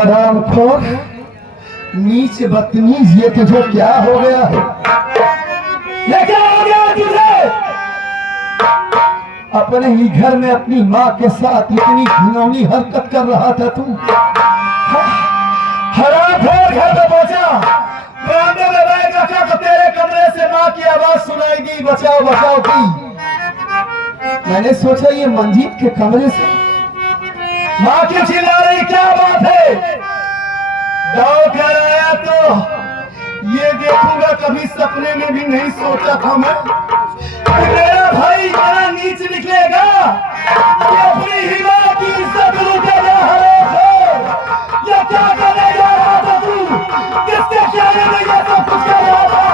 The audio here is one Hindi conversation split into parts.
हरामखोर, नीच बदतमीज, ये तुझे क्या हो गया है? ये क्या हो गया तुझे? अपने ही घर में अपनी माँ के साथ इतनी घिनौनी हरकत कर रहा था तू। हरामखोर, घर में पहुंचा, बरामदे में बैग रखा तो तेरे कमरे से माँ की आवाज सुनाई दी, बचाओ बचाओ की। मैंने सोचा ये मंजीत के कमरे से माँ क्यों चिल्ला रही, क्या बात है? दौड़ कर आया तो ये देखूंगा, कभी सपने में भी नहीं सोचा था मैं कि मेरा भाई इतना नीच निकलेगा कि अपनी ही माँ की इज्जत लूटेगा। ये क्या करने जा रहा था तू? किसके कहने में ये सब कुछ कर रहा था?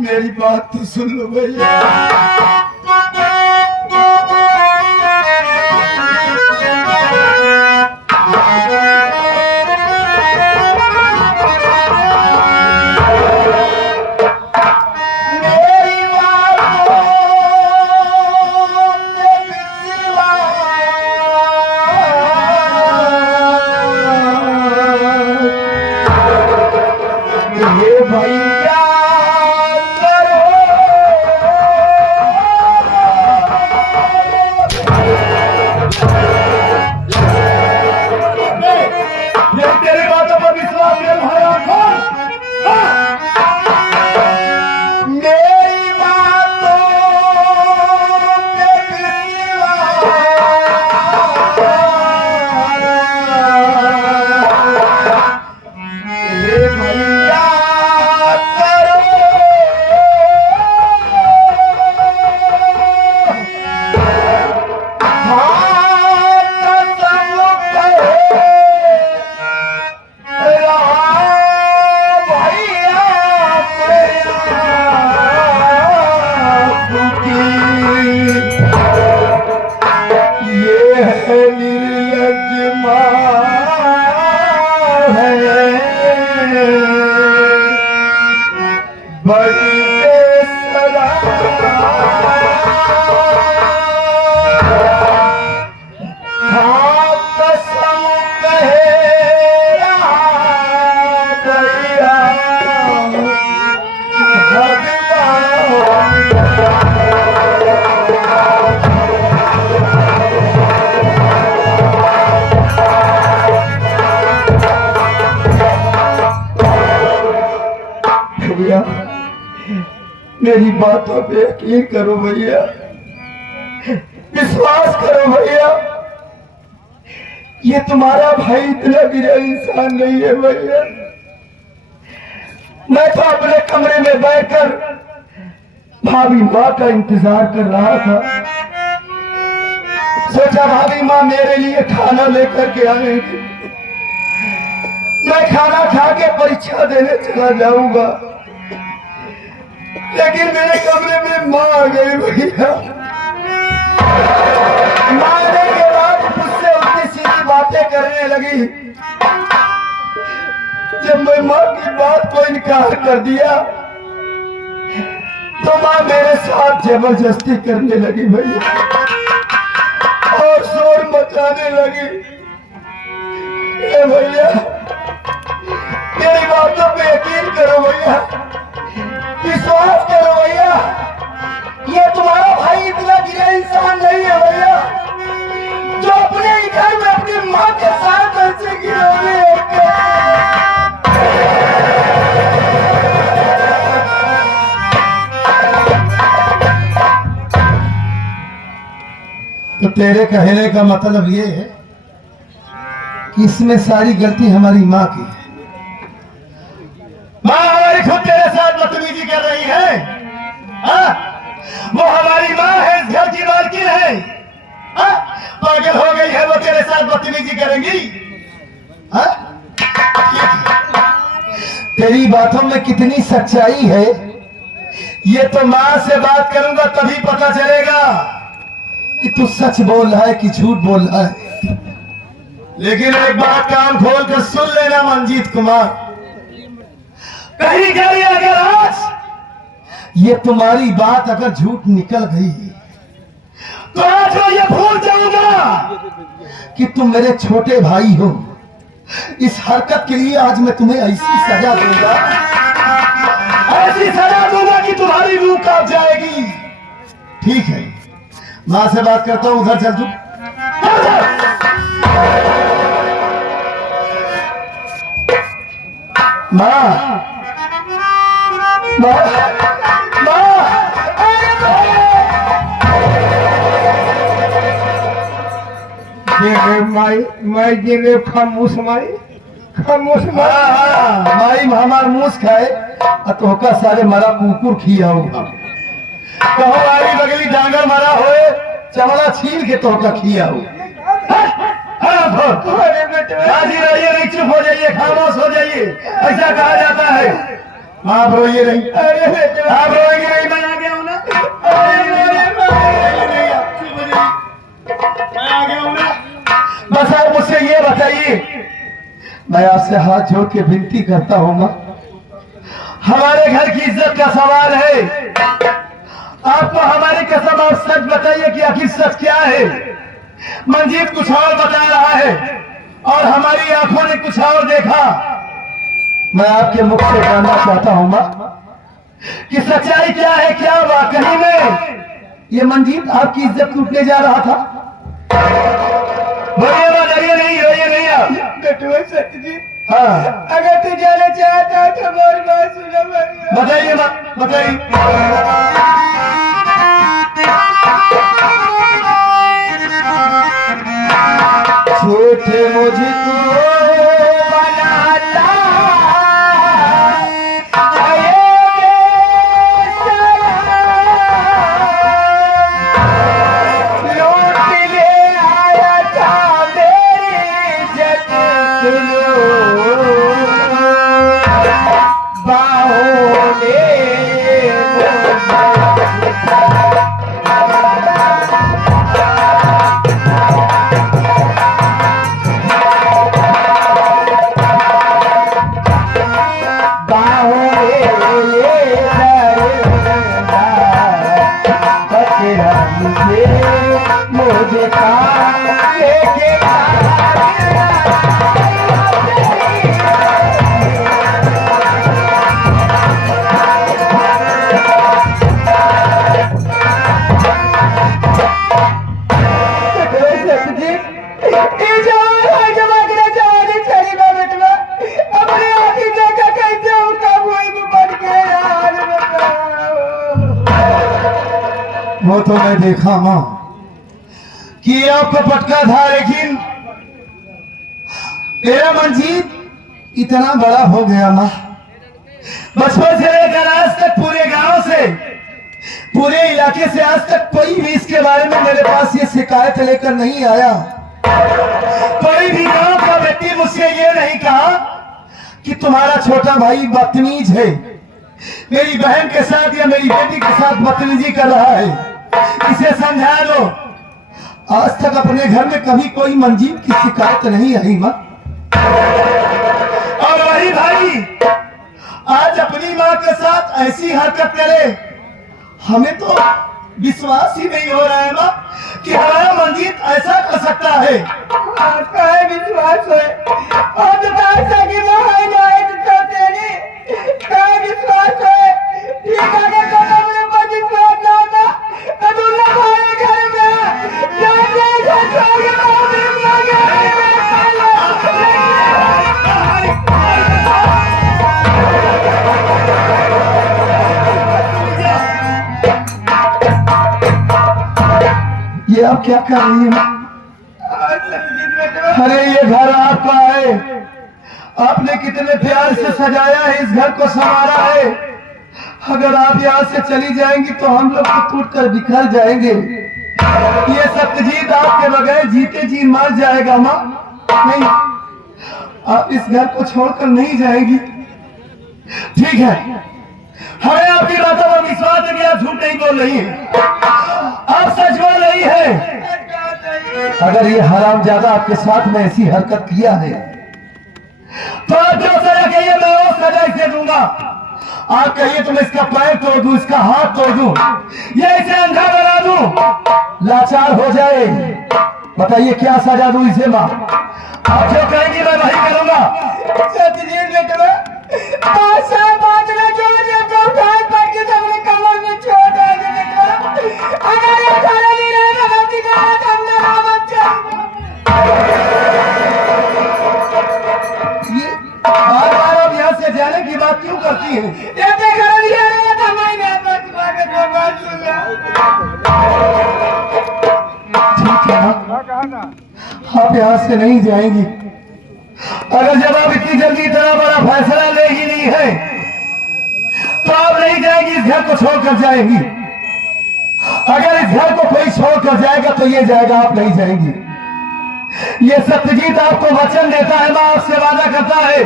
मेरी बात तो सुन लो भैया। मेरी बातों पे यकीन करो भैया, विश्वास करो भैया, ये तुम्हारा भाई इतना गिरा इंसान नहीं है भैया। मैं तो अपने कमरे में बैठकर भाभी माँ का इंतजार कर रहा था। सोचा भाभी माँ मेरे लिए खाना लेकर के आएंगी, मैं खाना खा के परीक्षा देने चला जाऊंगा। लेकिन मेरे कमरे में माँ आ गई भैया। माँ आने के बाद मुझसे उल्टी सीधी बातें करने लगी। जब मैं माँ की बात को इनकार कर दिया तो माँ मेरे साथ जबरदस्ती करने लगी भैया और शोर मचाने लगी। भैया मेरी बातों पे यकीन करो भैया, विश्वास करो भैया, ये तुम्हारा भाई इतना गिरा इंसान नहीं है भैया जो अपने ही घर में अपनी माँ के साथ ऐसे गिरोगे। तो तेरे कहने का मतलब ये है कि इसमें सारी गलती हमारी माँ की है। माँ हमारी खुद तेरे साथ बदतमीजी कर रही है। वो हमारी माँ है, इस घर की मालकिन है। पागल हो गई है, वो तेरे साथ बदतमीजी करेंगी। तेरी बातों में कितनी सच्चाई है ये तो माँ से बात करूंगा तभी पता चलेगा। कि तू सच बोल रहा है कि झूठ बोल रहा है। लेकिन एक बात कान खोल कर सुन लेना मंजीत कुमार, कहीं कहीं अगर आज ये तुम्हारी बात अगर झूठ निकल गई तो आज मैं ये भूल जाऊंगा कि तुम मेरे छोटे भाई हो। इस हरकत के लिए आज मैं तुम्हें ऐसी सजा दूंगा, ऐसी सजा दूंगा कि तुम्हारी रूह कांप जाएगी। ठीक है, मां से बात करता हूं, उधर चल तू। मां मां माई गिरे खामोश माई माई हमार मूस खाए तोहका सारे मरा कुकुर खियाओ। कहो वाली बगली डांगर मरा होए चमड़ा छीन के तोहका खियाओ। राजी रहिए, नहीं चुप हो जाइए, खामोश हो जाइए, ऐसा कहा जाता है। आप रोइए नहीं, आप रोएंगे नहीं, मैं आ गया हूं ना, मैं आ गया हूं ना। बस आप मुझसे ये बताइए, मैं आपसे हाथ जोड़ के विनती करता हूं मां, हमारे घर की इज्जत का सवाल है। आपको हमारी कसम आप सच बताइए कि आखिर सच क्या है। मंजीत कुछ और बता रहा है और हमारी आंखों ने कुछ और देखा। मैं आपके मुख से जानना चाहता हूं मां कि सच्चाई क्या है, क्या वाकई में ये मंजीत आपकी इज्जत लूटने जा रहा था। बोलिए मां, डरिए नहीं, रोइए नहीं आप। सत्यजीत, हाँ, अगर तू जाना चाहता है तो मेरी बात सुनो। बताइए मां, बताइए। झूठे मुझको बनाता लूट ले आया था मेरी इज्जत, बाहों ने मुझे लेके वो तो मैं देखा मां कि आपको पटका था, लेकिन मेरा मंजीत इतना बड़ा हो गया मां। बचपन से लेकर आज तक पूरे गांव से, पूरे इलाके से आज तक कोई भी इसके बारे में मेरे पास ये शिकायत लेकर नहीं आया। कोई भी गांव का व्यक्ति मुझसे ये नहीं कहा कि तुम्हारा छोटा भाई बदतमीज है, मेरी बहन के साथ या मेरी बेटी के साथ बदतमीजी कर रहा है, इसे समझा लो। आज तक अपने घर में कभी कोई मंजीत की शिकायत नहीं आई मां। और वही भाई आज अपनी मां के साथ ऐसी हरकत करे, हमें तो विश्वास ही नहीं हो रहा है मां कि हमारा मंजीत ऐसा कर सकता है। आपका है विश्वास है और तो कैसा कि मैं है जाए तो तेरी क्या विश्वास है। ठीक है, अगर तुमने मुझे विश्वास ना था तो तुम लोग हमारे घर में जाने से छोड़ ये आप क्या कर रही हैं? अरे ये घर आपका है, आपने कितने प्यार से सजाया है, इस घर को संवारा है। अगर आप यहाँ से चली जाएंगी तो हम लोग तो टूट कर बिखर जाएंगे। ये सत्यजीत आपके बगैर जीते जी मर जाएगा माँ। नहीं, आप इस घर को छोड़कर नहीं जाएंगी। ठीक है, हमें आपकी बातों पर विश्वास है कि आप झूठ नहीं बोल रही हैं, आप सच बोल रही नहीं है। अगर ये हरामजादा आपके साथ में ऐसी हरकत किया है तो आप जो सजा कहिए मैं वो सजा इसे दूंगा। आप कहिए तो मैं इसका पैर तोड़ दूं, इसका हाथ तोड़ दूं, या इसे अंधा बना दूं, लाचार हो जाए। बताइए क्या सजा दूं इसे मां? आप जो कहेंगी मैं वही करूंगा। सतजीत बेटवा, आशा बात ना छोड़िए, तो उठाए पड़ के सबने कमर में चोट आ गई बेटवा। अगर ये खाना नहीं रहेगा गलती करा तो हमने नाम अच्छा। ये बार बार आप यहाँ से जाने की बात क्यों करती हैं? ये देखा नहीं आ रहा था मैं ना बात मांगे तो बात सुन ला। ठीक है ना, आप यहाँ से नहीं जाएंगी। अगर जब आप इतनी जल्दी इतना बड़ा फैसला ले ही नहीं है तो आप नहीं जाएंगी, इस घर को छोड़कर जाएंगी। अगर इस घर को कोई छोड़कर जाएगा तो ये जाएगा, आप नहीं जाएंगी। ये सत्यजीत आपको वचन देता है, मां आपसे वादा करता है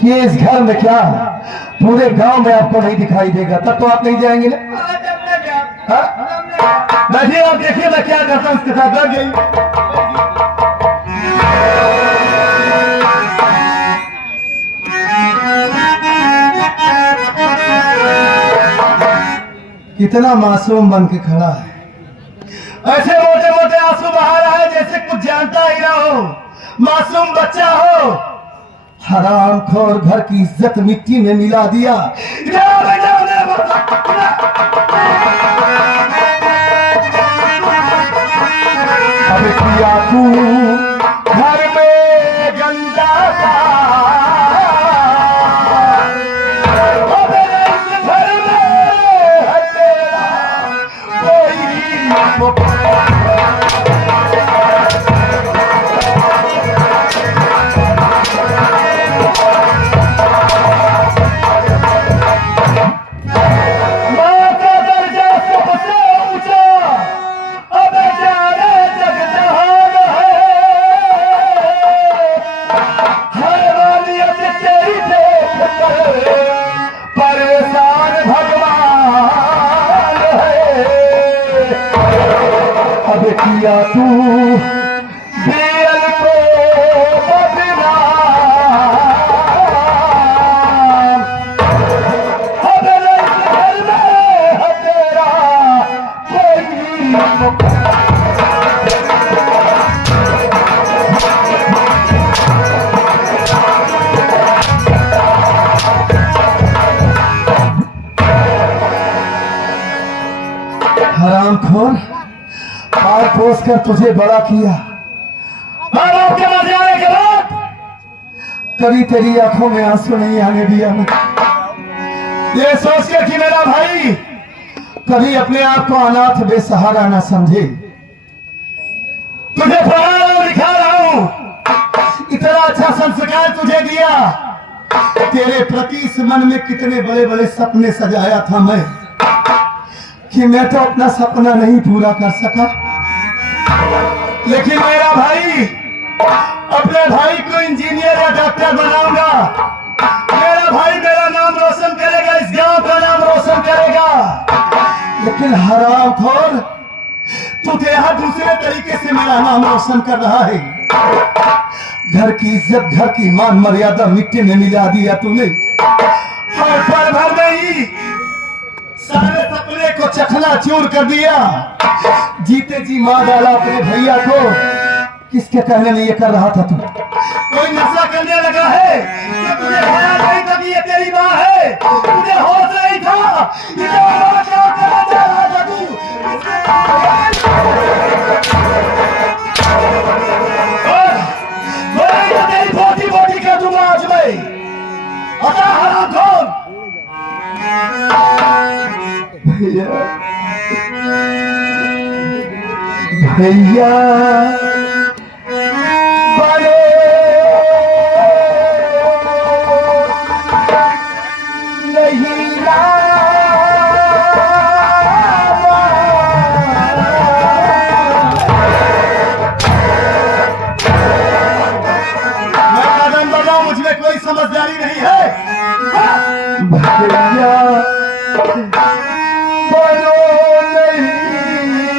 कि इस घर में क्या पूरे गांव में आपको नहीं दिखाई देगा, तब तो आप नहीं जाएंगे ना। बैठिए, आप देखिए मैं क्या करता हूं। इसके साथ लग गई। कितना मासूम बन के खड़ा है, ऐसे मोटे मोटे आंसू बहा रहा है जैसे कुछ जानता ही ना हो, मासूम बच्चा हो। हरामखोर घर की इज्जत मिट्टी में मिला दिया। अब किया तू घर में गंदा था, अब इस घर में है तेरा कोई किया तू बेल को बदनाम, अब इस घर में है तेरा कोई हरामखोर, पाल पोस कर तुझे बड़ा किया, माँ बाप के मर जाने के बाद कभी तेरी आंखों में आंसू नहीं आने दिया। ये सोच के कि मेरा भाई कभी अपने आप को अनाथ बेसहारा ना समझे, तुझे पढ़ा रहा हूं, लिखा रहा हूं, इतना अच्छा संस्कार तुझे दिया, तेरे प्रति इस मन में कितने बड़े बड़े सपने सजाया था मैं, कि मैं तो अपना सपना नहीं पूरा कर सका। लेकिन मेरा भाई, अपने भाई को इंजीनियर या डॉक्टर बनाऊंगा, मेरा भाई मेरा नाम रोशन करेगा, इस गांव का नाम रोशन करेगा। लेकिन हरामखोर, तू यहाँ दूसरे तरीके से मेरा नाम रोशन कर रहा है। घर की इज्जत, घर की मान मर्यादा मिट्टी में मिला दिया तूने, और पल भर में ही सारे सपने को चखना चूर कर दिया। जीते जी मार डाला अपने भैया को। किसके कहने में ये कर रहा था तू? कोई नशा करने लगा है? क्या तुझे ख्याल नहीं था कि ये तेरी माँ है? तुझे होश नहीं था? ये माँ क्या करना चाह रहा था तू? मैं तेरी बोटी बोटी कर दूंगा आज मैं। अता हरामखोर। भैया, भैया बड़े नहीं मैं कदम बढ़ाऊं, मुझमें कोई समझदारी नहीं है। भैया बड़ो नहीं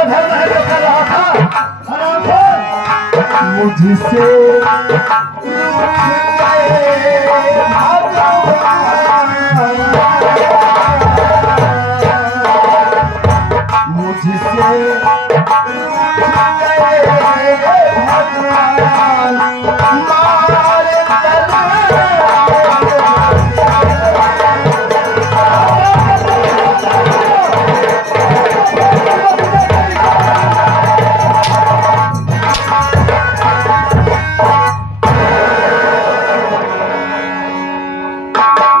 तेरा धर्म है जो कर रहा था हरामखोर। मुझसे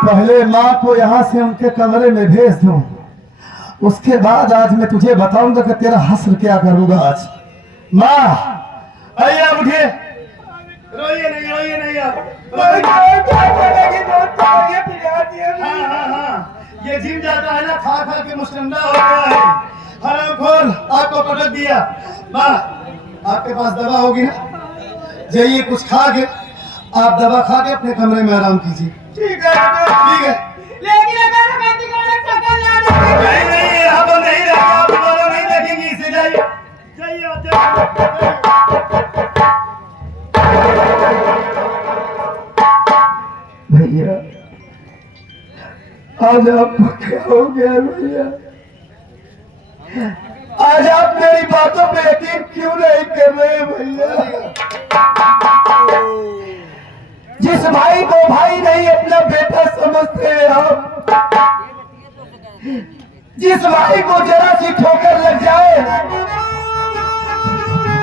पहले माँ को यहाँ से उनके कमरे में भेज दूं, उसके बाद आज मैं तुझे बताऊंगा कि तेरा हस्र क्या करूंगा आज। माँ आइए आप उठिए, रोइए नहीं आप। हाँ, ये जिम जाता है ना, खा खा के मुस्टंडा हो गया है। हरामखोर आपको पटक दिया। माँ आपके पास दवा होगी ना, जाइए कुछ खा के आप दवा खा के अपने कमरे में आराम कीजिए। ठीक है ठीक है। लेकिन अगर हमें दिखाने शक्ल ना दिखे। नहीं यहाँ पर नहीं रहेगा, आप दोबारा नहीं देखेंगे इसे। जाइए भैया आज आपको क्या हो गया भैया? आज आप मेरी बातों पे यकीन क्यों नहीं कर रहे हैं भैया? जिस भाई को भाई नहीं अपना बेटा समझते हैं आप, जिस भाई को जरा सी ठोकर लग जाए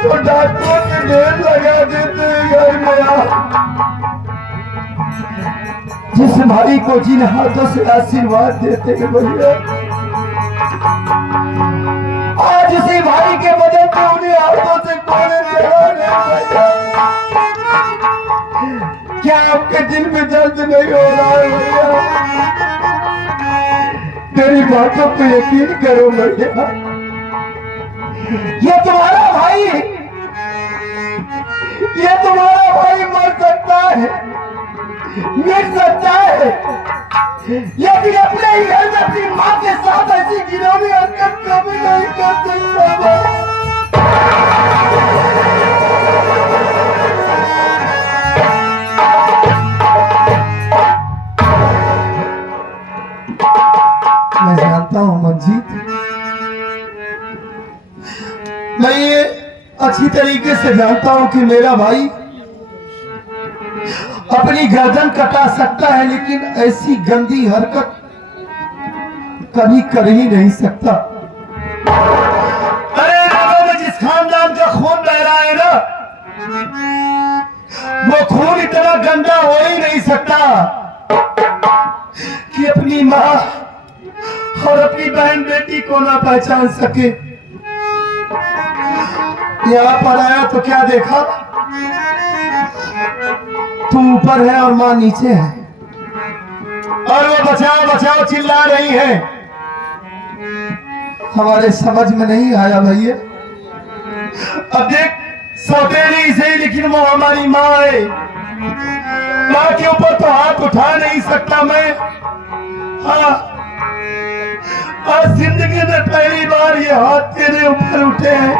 तो डॉक्टरों के ढेर लगा देते हैं घर में आप। जिस भाई को जिन हाथों से आशीर्वाद देते हैं भैया, आज उसी भाई के बदन पे उन्हीं हाथों से कोने भैया। क्या आपके दिल में दर्द नहीं हो रहा है भैया? तेरी बातों पे यकीन करो भैया, ये तुम्हारा भाई, ये तुम्हारा भाई मर सकता है, मिट सकता है, लेकिन अपने ही घर में अपनी माँ के साथ ऐसी घिनौनी हरकत कभी नहीं कर सकता। मैं जानता हूं मंजीत, मैं ये अच्छी तरीके से जानता हूं कि मेरा भाई अपनी गर्दन कटा सकता है, लेकिन ऐसी गंदी हरकत कभी कर ही नहीं सकता। अरे लोगों में जिस खानदान का खून बह रहा है ना, वो खून इतना गंदा हो ही नहीं सकता कि अपनी माँ और अपनी बहन बेटी को ना पहचान सके। यहाँ पर आया तो क्या देखा, तू ऊपर है और माँ नीचे है, और वो बचाओ बचाओ चिल्ला रही है। हमारे समझ में नहीं आया भैया। अब देख, सौतेली सही लेकिन वो हमारी माँ है। माँ के ऊपर तो हाथ उठा नहीं सकता मैं। हाँ, आज जिंदगी में पहली बार ये हाथ तेरे ऊपर उठे हैं।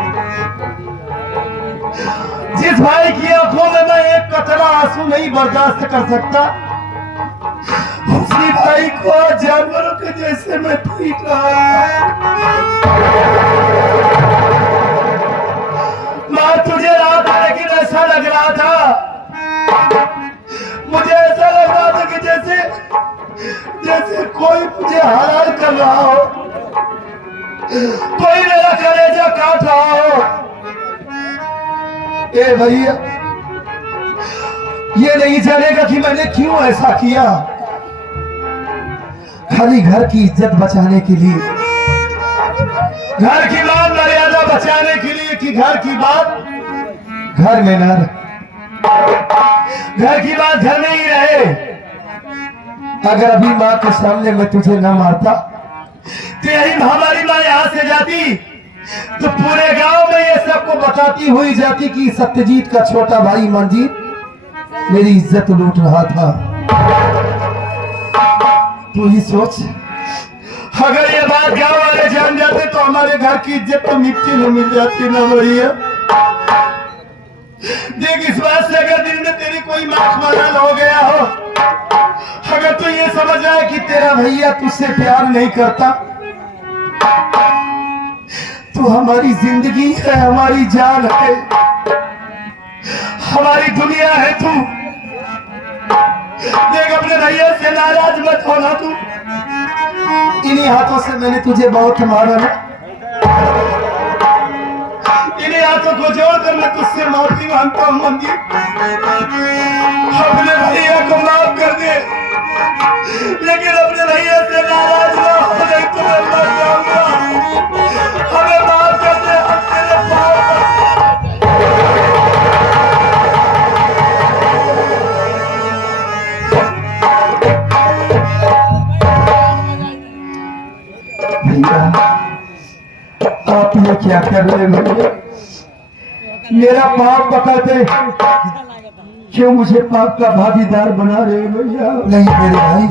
जिस भाई की आंखों में मैं एक कतरा आंसू नहीं बर्दाश्त कर सकता, उसी भाई को जानवरों के जैसे मैं पीट रहा। मां तुझे रात है, लेकिन ऐसा लग रहा था, मुझे ऐसा लग रहा था कि जैसे कोई मुझे हराम कर रहा हो, कोई मेरा कलेजा काट रहा हो। ए भैया, ये नहीं जानेगा कि मैंने क्यों ऐसा किया, खाली घर की इज्जत बचाने के लिए, घर की मान मर्यादा बचाने के लिए, कि घर की बात घर में न रहे, घर की बात घर में ही रहे। अगर अभी माँ के सामने मैं तुझे न मारता, तेरी हमारी माँ यहाँ से जाती तो पूरे गांव में ये सबको बताती हुई जाती कि सत्यजीत का छोटा भाई मंजीत मेरी इज्जत लूट रहा था। तू ही सोच, अगर ये बात गाँव वाले जान जाते तो हमारे घर की इज्जत तो मिट्टी में मिल जाती ना भैया। देख इस बात से अगर दिल में तेरी कोई माखमल हो गया हो, अगर तू ये समझ रहा है कि तेरा भैया तुझसे प्यार नहीं करता, तू हमारी जिंदगी है, हमारी जान है, हमारी दुनिया है तू। देख अपने भैया से नाराज मत होना तू। इन्हीं हाथों से मैंने तुझे बहुत मारा ना, इन्हीं हाथों को जोड़कर मैं तुझसे माफी मांगता हूँ मंजीत। अपने भैया को माफ कर दे, लेकिन अपने भैया से नाराज ना हो, नहीं तो मैं मर जाऊंगा। हमें माफ कर दे, हम तेरे पाँव भैया। आप ये क्या कर रहे हैं भैया? मेरा पाप पकड़ते क्यों मुझे पाप का भागीदार बना रहे हो भैया? नहीं मेरे भाई,